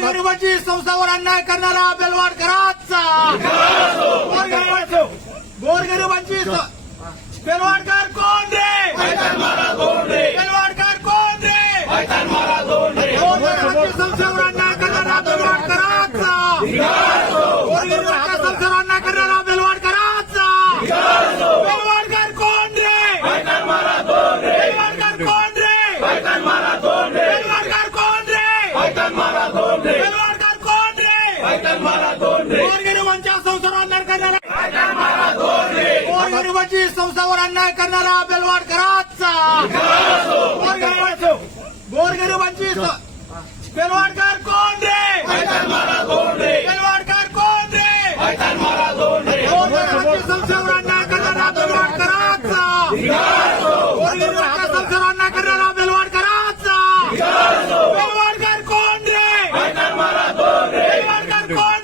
गोरगरिबांची संस्थावर अन्याय करणारा बेलवाडकरांचा गोरगरिबांची बेलवाडकर कोण रे? बेलवाडकर कोण रे? गोरगरिबांची संस्थावर अन्याय करणारा बेलवाडकरांचा गोरगरिबांच्या संस्थावर अन्याय करणारा बेलवाडकरांचा बेलवाडकर कोण रे? बेलवाडकर कोण रे? बेलवाडकर कोण रे? बेलवाडकर कोण रे? गोरगरिबांच्या संस्थावर अन्याय करणारा गोरगरिबांची संस्थावर अन्याय करणारा बेलवाडकरांचा गोरगरिबांची बेलवाडकर कोण रे? बेलवाडकर कोण रे? गोरगरिबांची संस्थावर अन्याय करणारा बेलवाडकरांचा गोरगरिबांच्या संस्थावर अन्याय करणारा बेलवाडकरांचा बेलवाडकर कोण रे? बेलवाडकर कोण